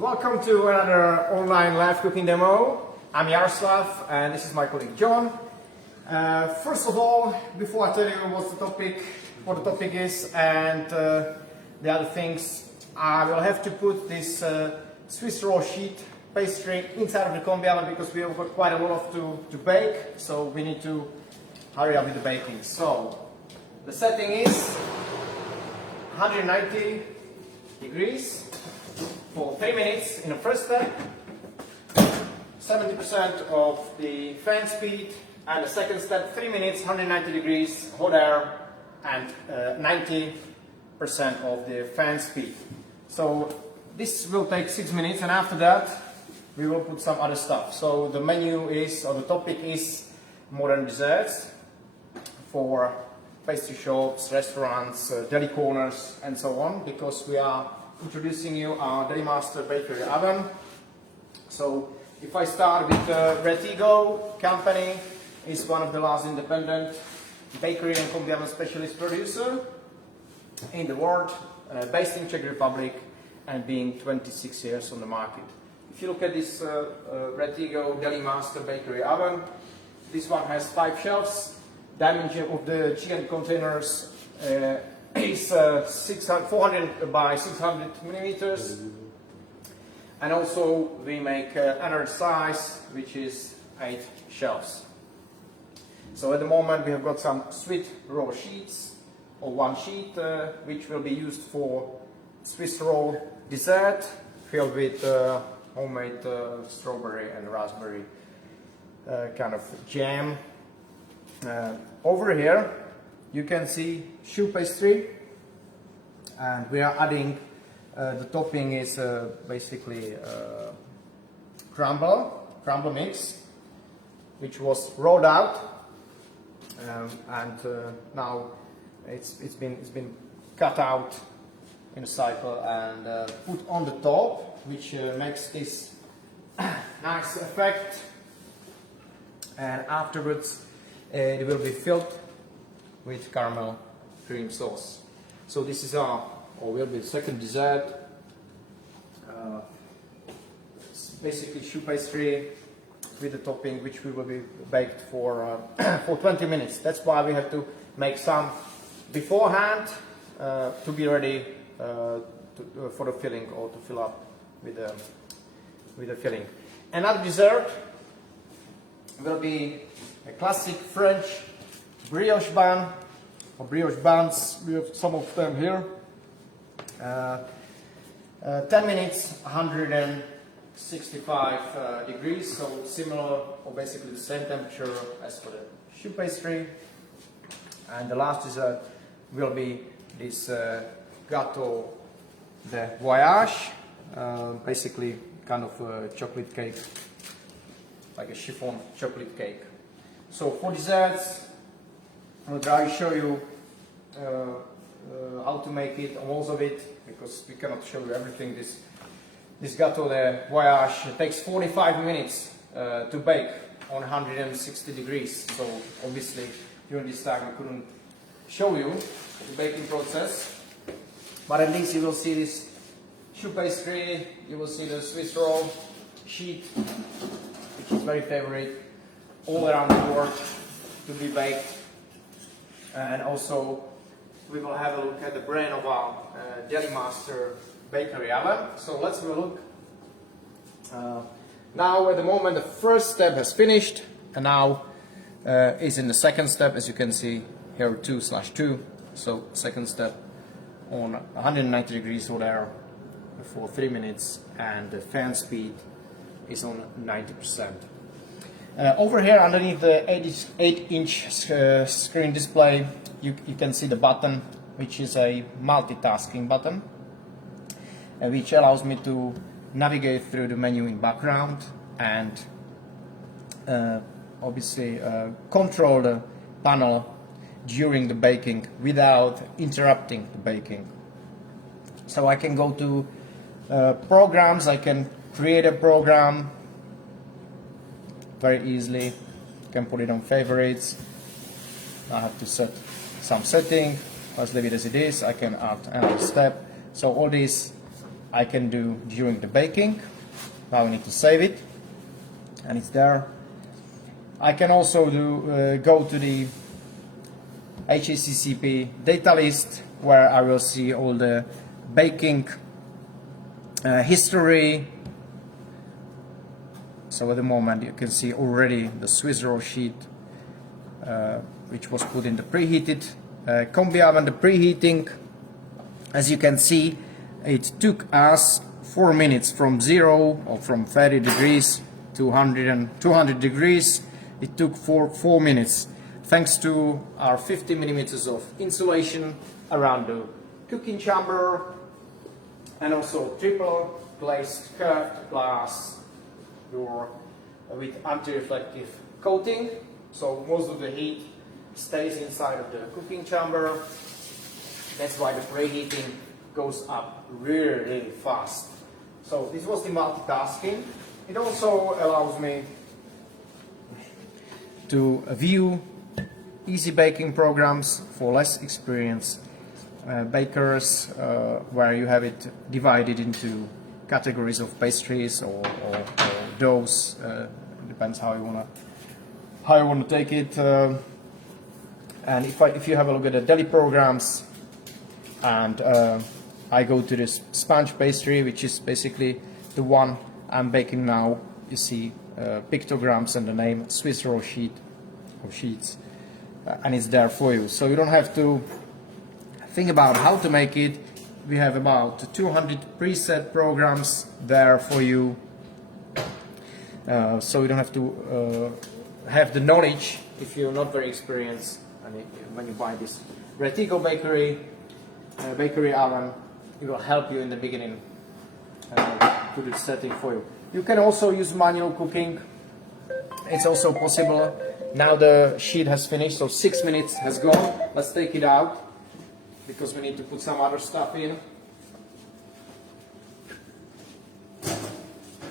Welcome to another online live cooking demo. I'm Yaroslav and this is my colleague John. First of all, before I tell you what the topic is and the other things, I will have to put this Swiss roll sheet pastry inside of the Combi Oven because we have got quite a lot to bake, so we need to hurry up with the baking. So the setting is 190 degrees for 3 minutes in the first step, 70% of the fan speed, and the second step 3 minutes, 190 degrees hot air, and 90% of the fan speed. So this will take 6 minutes, and after that we will put some other stuff. So the menu is, or the topic is modern desserts for pastry shops, restaurants, deli corners and so on, because we are introducing you our DeliMaster bakery oven. So if I start with Retigo company, is one of the last independent bakery and Combi Oven specialist producer in the world, based in Czech Republic and being 26 years on the market. If you look at this Retigo DeliMaster bakery oven, this one has 5 shelves. Dimension of the chicken containers is 400 by 600 millimeters, and also we make another size which is 8 shelves. So at the moment we have got some sweet roll sheets, or one sheet which will be used for Swiss roll dessert filled with homemade strawberry and raspberry kind of jam. Over here you can see Choux Pastry, and we are adding the topping is basically crumble mix, which was rolled out, and now it's been cut out in a cycle and put on the top, which makes this nice effect, and afterwards it will be filled with caramel cream sauce. So this is our, or will be the second dessert. It's basically Choux Pastry with the topping, which we will be baked for 20 minutes. That's why we have to make some beforehand to be ready for the filling, or to fill up with the filling. Another dessert will be a classic French brioche bun, or brioche buns. We have some of them here. 10 minutes, 165 degrees, so similar, or basically the same temperature as for the Choux Pastry. And the last dessert will be this gâteau de voyage, basically kind of a chocolate cake, like a chiffon chocolate cake. So for desserts, I'm going to show you how to make it, most of it, because we cannot show you everything. This gâteau de voyage takes 45 minutes to bake on 160 degrees. So obviously during this time I couldn't show you the baking process, but at least you will see this Choux Pastry, you will see the Swiss roll sheet, which is very favorite all around the world to be baked. And also we will have a look at the brand of our DeliMaster bakery oven. So let's have a look. Now at the moment the first step has finished, and now is in the second step, as you can see here, 2/2. So second step on 190 degrees hot air for 3 minutes, and the fan speed is on 90%. Over here underneath the 8-inch screen display, you can see the button, which is a multitasking button, which allows me to navigate through the menu in background and obviously control the panel during the baking without interrupting the baking. So I can go to programs, I can create a program very easily. You can put it on favorites. I have to set some setting. Let's leave it as it is. I can add another step. So all these I can do during the baking. Now I need to save it, and it's there. I can also go to the HACCP data list, where I will see all the baking history. So at the moment you can see already the Swiss roll sheet which was put in the preheated Combi Oven. The preheating, as you can see, it took us 4 minutes from 0 or from 30 degrees to 200 degrees. It took 4 minutes, thanks to our 50 millimeters of insulation around the cooking chamber, and also triple glazed curved glass door with anti-reflective coating. So most of the heat stays inside of the cooking chamber. That's why the preheating goes up really, really fast. So this was the multitasking. It also allows me to view easy baking programs for less experienced bakers, where you have it divided into categories of pastries or doughs. Depends how you wanna take it. And if you have a look at the deli programs, and I go to this sponge pastry, which is basically the one I'm baking now. You see pictograms and the name Swiss roll sheet or sheets, and it's there for you. So you don't have to think about how to make it. We have about 200 preset programs there for you, so you don't have to have the knowledge if you're not very experienced. And when you buy this Retigo bakery oven, it will help you in the beginning to the setting for you. You can also use manual cooking. It's also possible. Now the sheet has finished, so 6 minutes has gone. Let's take it out, because we need to put some other stuff in.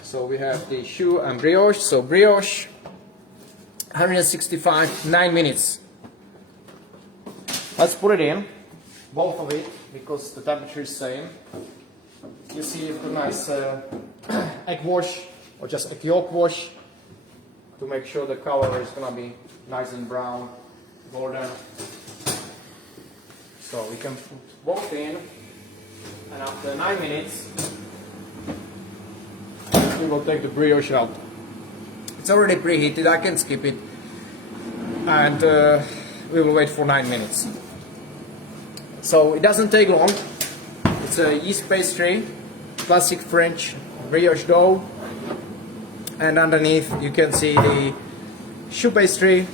So we have the choux and brioche. So brioche, 165, 9 minutes. Let's put it in, both of it, because the temperature is same. You see you've got nice egg wash, or just egg yolk wash, to make sure the color is gonna be nice and brown, golden. So we can put both in, and after 9 minutes we will take the brioche out. It's already preheated, I can skip it, and we will wait for 9 minutes. So it doesn't take long. It's a yeast pastry, classic French brioche dough, and underneath you can see the choux pastry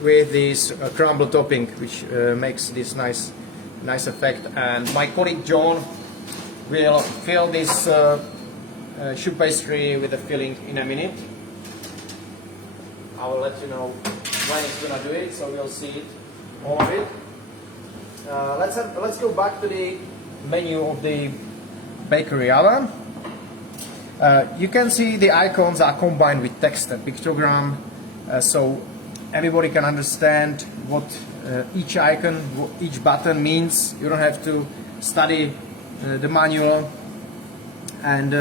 with this crumble topping, which makes this nice effect. And my colleague John will fill this choux pastry with the filling in a minute. I will let you know when it's gonna do it, so you'll see it, all of it. Let's go back to the menu of the bakery oven. You can see the icons are combined with text and pictogram, so everybody can understand what each icon, what each button means. You don't have to study the manual, and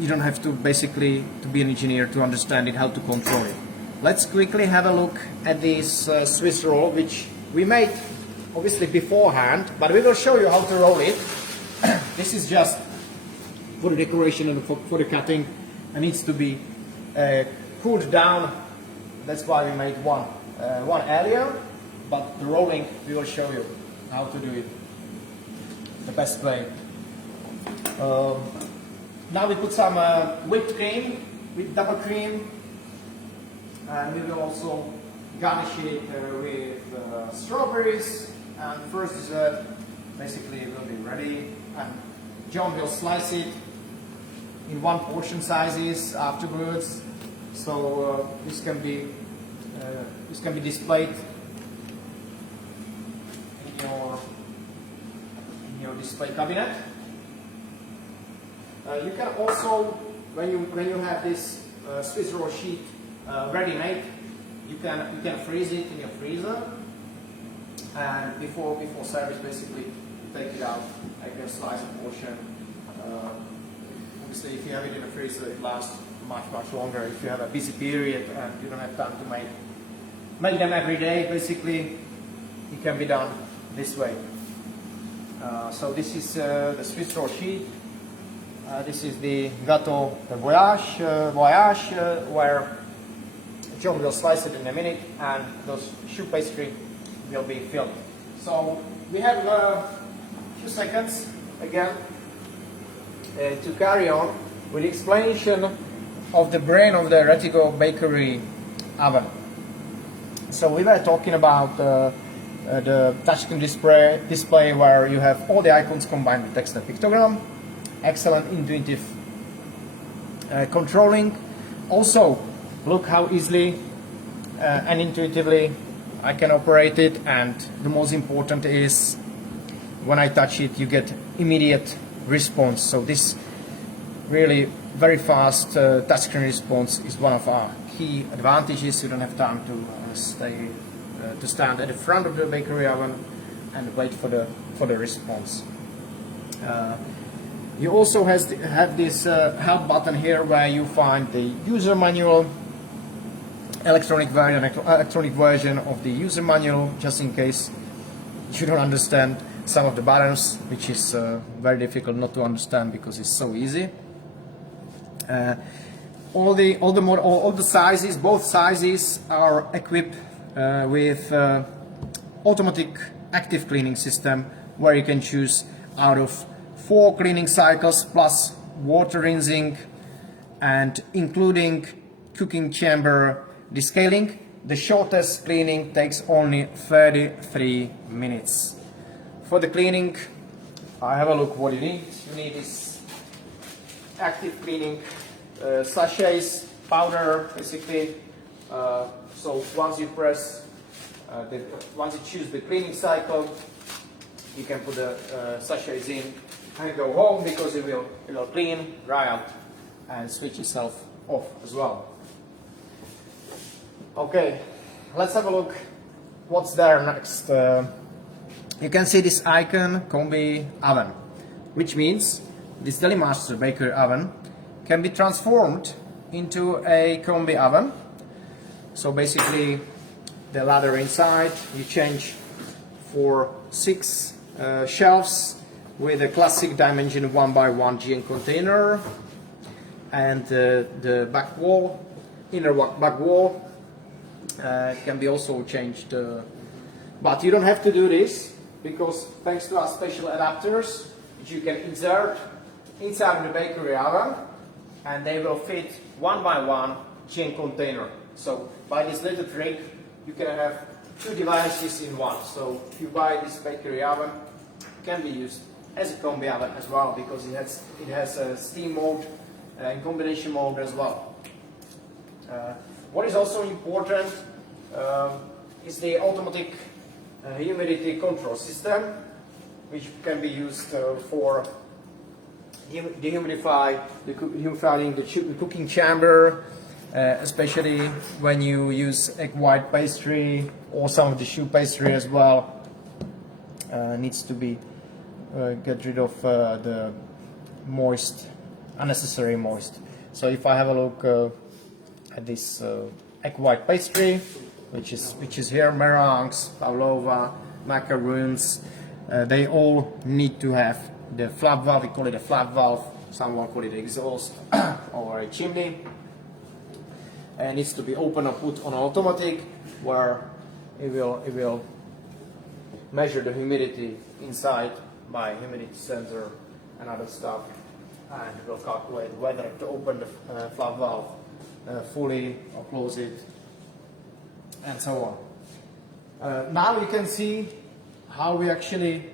you don't have to basically to be an engineer to understand it, how to control it. Let's quickly have a look at this Swiss roll, which we made obviously beforehand, but we will show you how to roll it. This is just for the decoration and for the cutting. It needs to be cooled down. That's why we made one earlier, but the rolling we will show you how to do it the best way. Now we put some whipped cream with double cream, and we will also garnish it with strawberries. And the first dessert basically will be ready, and John will slice it in 1 portion sizes afterwards. So this can be displayed in your display cabinet. You can also, when you have this Swiss roll sheet ready made, you can freeze it in your freezer, and before service basically take it out, I can slice a portion. Obviously, if you have it in the freezer, it lasts much longer. If you have a busy period and you don't have time to make them every day, basically, it can be done this way. So this is the Swiss roll sheet. This is the gâteau de voyage, where John will slice it in a minute, and those choux pastry will be filled. So we have a few seconds again to carry on with the explanation of the brain of the Retigo bakery oven. So we were talking about the touchscreen display where you have all the icons combined with text and pictogram. Excellent intuitive controlling. Also, look how easily and intuitively I can operate it, and the most important is when I touch it you get immediate response. So this really very fast touchscreen response is one of our key advantages. You don't have time to stand at the front of the bakery oven and wait for the response. You also have this help button here where you find the user manual, electronic version of the user manual, just in case you don't understand some of the buttons, which is very difficult not to understand because it's so easy. All the sizes, both sizes, are equipped with automatic active cleaning system, where you can choose out of 4 cleaning cycles plus water rinsing, and including cooking chamber descaling. The shortest cleaning takes only 33 minutes. For the cleaning, I have a look what you need. You need this active cleaning sachets, powder, basically. So once you press, once you choose the cleaning cycle, you can put the sachets in and go home, because it will clean, dry out, and switch itself off as well. Okay, let's have a look what's there next. You can see this icon, Combi Oven, which means this DeliMaster bakery oven can be transformed into a Combi oven. So basically, the ladder inside, you change for 6 shelves with a classic dimension 1x1 GN container, and the back wall, inner back wall, can be also changed. But you don't have to do this, because thanks to our special adapters, which you can insert inside of the bakery oven, and they will fit 1x1 GN container. So by this little trick, you can have 2 devices in one. So if you buy this bakery oven, it can be used as a combi oven as well, because it has a steam mode and combination mode as well. What is also important is the automatic humidity control system, which can be used for dehumidifying the cooking chamber, especially when you use egg white pastry or some of the choux pastry as well. Needs to be get rid of the unnecessary moist. So if I have a look at this egg white pastry, which is here, meringues, pavlova, macaroons, they all need to have the flap valve. We call it a flap valve. Someone call it exhaust or a chimney. And it needs to be open or put on automatic, where it will measure the humidity inside by humidity sensor and other stuff, and it will calculate whether to open the flap valve fully or close it, and so on. Now you can see how we actually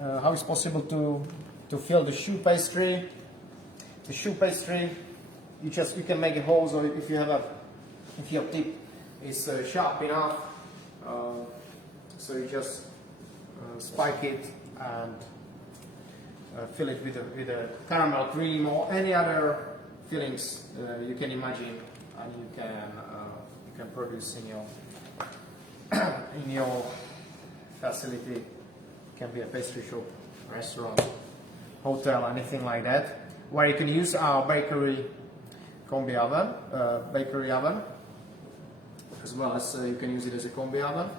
how it's possible to fill the choux pastry. The choux pastry, you can make a hole, so if your tip is sharp enough, so you just spike it and fill it with a caramel cream or any other fillings you can imagine, and you can produce in your facility. It can be a pastry shop restaurant, hotel, anything like that, where you can use our bakery Combi Oven, bakery oven, as well as you can use it as a Combi Oven.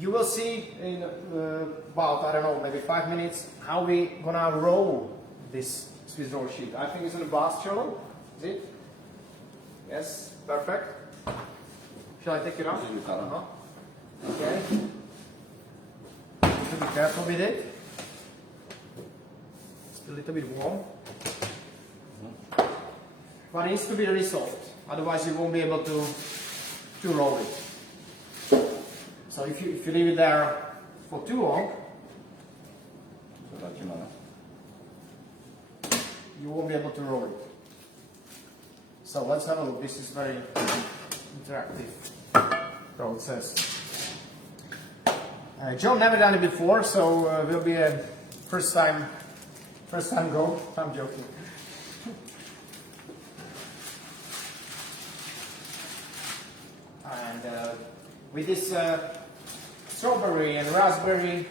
You will see in about, I don't know, maybe 5 minutes how we gonna roll this Swiss roll sheet. I think it's in a blast chiller. Is it? Yes, perfect. Shall I take it off? Okay. Be careful with it. It's a little bit warm. But it needs to be really soft. Otherwise you won't be able to roll it. So if you leave it there for too long, you won't be able to roll it. So let's have a look. This is very interactive process. John never done it before, so will be a first time go. I'm joking. And with this strawberry and raspberry,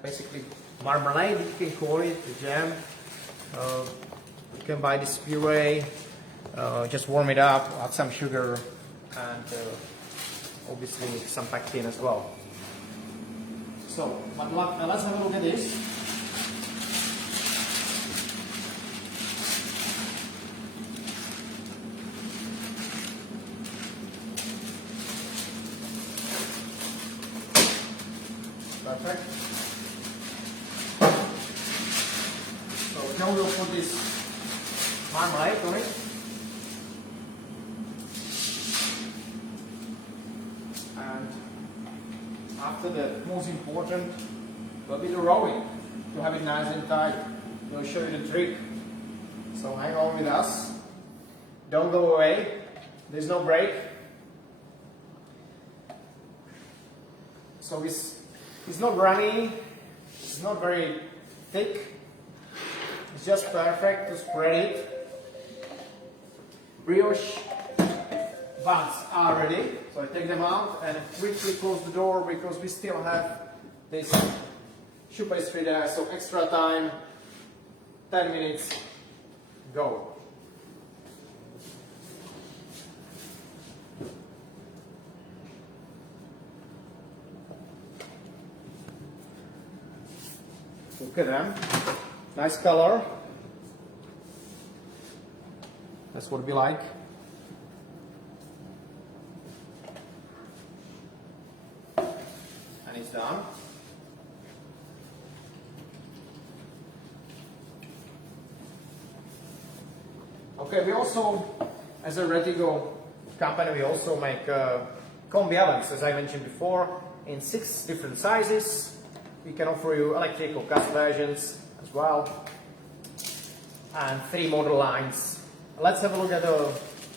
basically marmalade, you can call it, the jam. You can buy this puree, just warm it up, add some sugar, and obviously some pectin as well. So, now let's have a look at this. Perfect. So now we'll put this marmalade on it. And after the most important will be the rolling, to have it nice and tight. We'll show you the trick. So hang on with us. Don't go away. There's no break. So it's not runny, it's not very thick, it's just perfect to spread it. Brioche buns are ready, so I take them out and quickly close the door because we still have this choux pastry there, so extra time, 10 minutes, go. Look at them, nice color. That's what we like. And it's done. Okay, we also, as a ready-to-go company, we also make Combi ovens, as I mentioned before, in 6 different sizes. We can offer you electric or gas versions as well, and 3 model lines. Let's have a look at the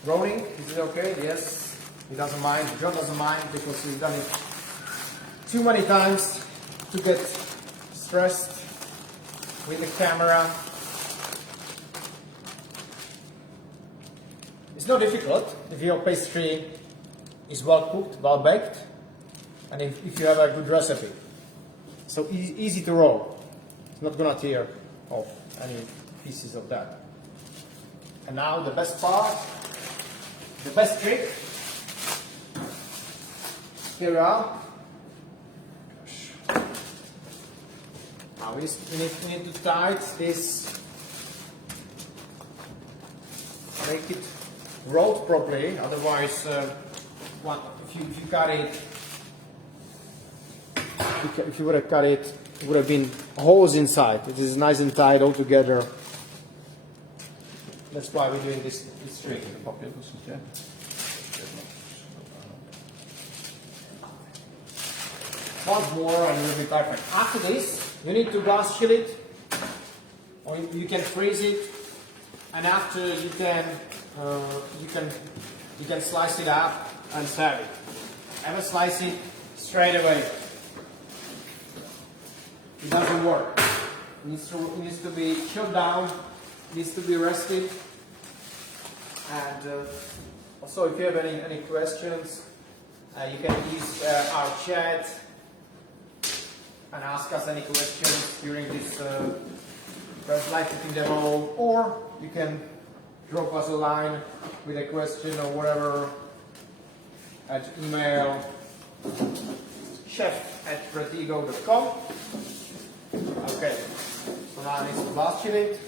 rolling. Is it okay? Yes, he doesn't mind. John doesn't mind because he's done it too many times to get stressed with the camera. It's not difficult if your pastry is well cooked, well baked, and if you have a good recipe. So easy to roll. It's not gonna tear off any pieces of that. And now the best part, the best trick. Here we are. Now we need to tight this, make it rolled properly. Otherwise, if you cut it. If you would have cut it, it would have been holes inside. It is nice and tight all together. That's why we're doing this trick. Once more and it will be perfect. After this, you need to blast chill it, or you can freeze it, and after you can slice it up and serve it. Never slice it straight away. It doesn't work. It needs to be chilled down, it needs to be rested. And also if you have any questions, You can use our chat and ask us any questions during this first live cooking demo, or you can drop us a line with a question or whatever at email chef@pratigo.com. Okay, so now I need to blast it.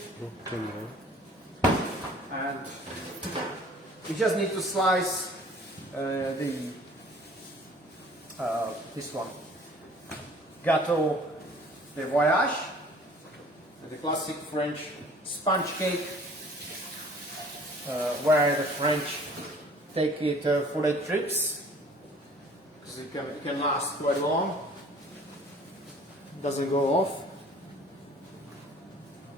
And we just need to slice this one, gâteau de voyage, the classic French sponge cake, where the French take it for their trips, because it can last quite long. It doesn't go off.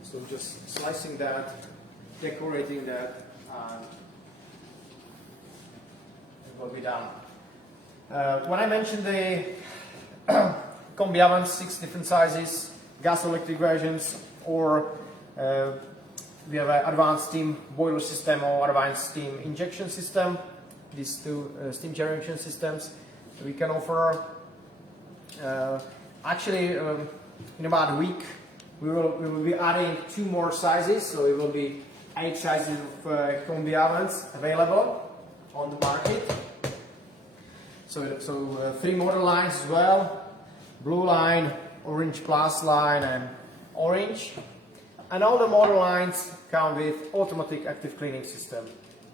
So just slicing that, decorating that, and it will be done. When I mentioned the Combi Oven, 6 different sizes, gas electric versions, or we have an advanced steam boiler system or advanced steam injection system, these 2 steam generation systems we can offer. Actually, in about a week we will be adding 2 more sizes, so it will be 8 sizes of Combi Ovens available on the market. So 3 model lines as well: blue line, orange plus line, and orange. And all the model lines come with automatic active cleaning system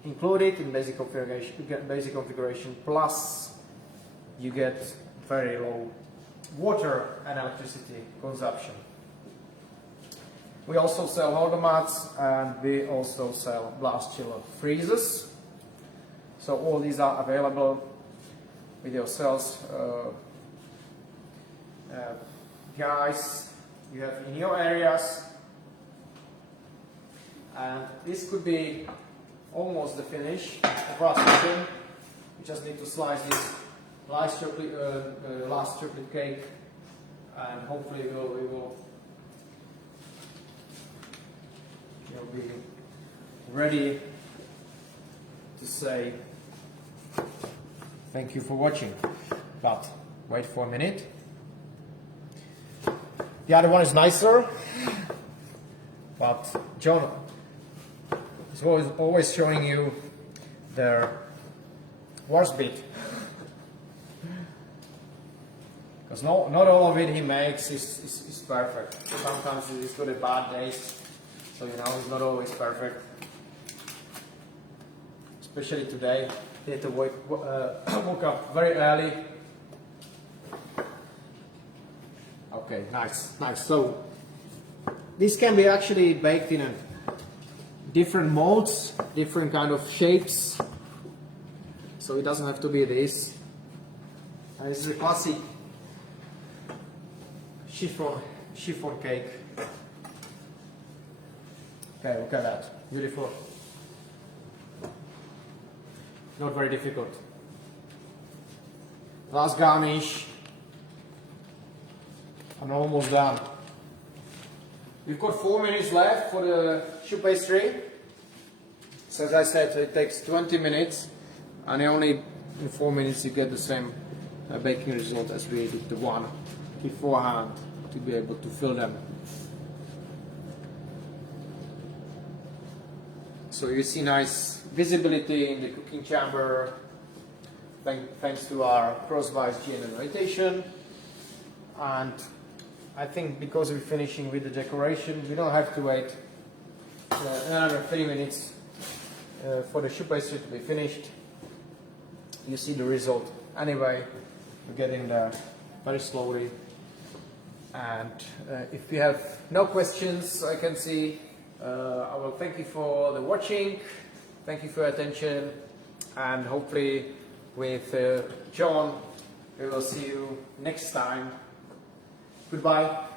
included in basic configuration. You get basic configuration, plus you get very low water and electricity consumption. We also sell holder mats, and we also sell blast chiller freezers. So all these are available with yourselves, guys, you have in your areas. And this could be almost the finish of our system. We just need to slice this last chocolate cake, and hopefully we will be ready to say thank you for watching. But wait for a minute. The other one is nicer, but John is always showing you the worst bit, because not all of it he makes is perfect. Sometimes he's got a bad days, so he's not always perfect. Especially today, he had to woke up very early. Okay, nice. So this can be actually baked in different molds, different kind of shapes. So it doesn't have to be this. And this is a classic chiffon cake. Okay, look at that, beautiful. Not very difficult. Last garnish. I'm almost done. We've got 4 minutes left for the choux pastry. So as I said, it takes 20 minutes, and only in 4 minutes you get the same baking result as we did the one beforehand, to be able to fill them. So you see nice visibility in the cooking chamber, thanks to our crosswise GNN rotation. And I think because we're finishing with the decoration, we don't have to wait another 3 minutes for the choux pastry to be finished. You see the result. Anyway, we're getting there very slowly. And if you have no questions, I can see, I will thank you for the watching. Thank you for your attention, and hopefully with John we will see you next time. Goodbye.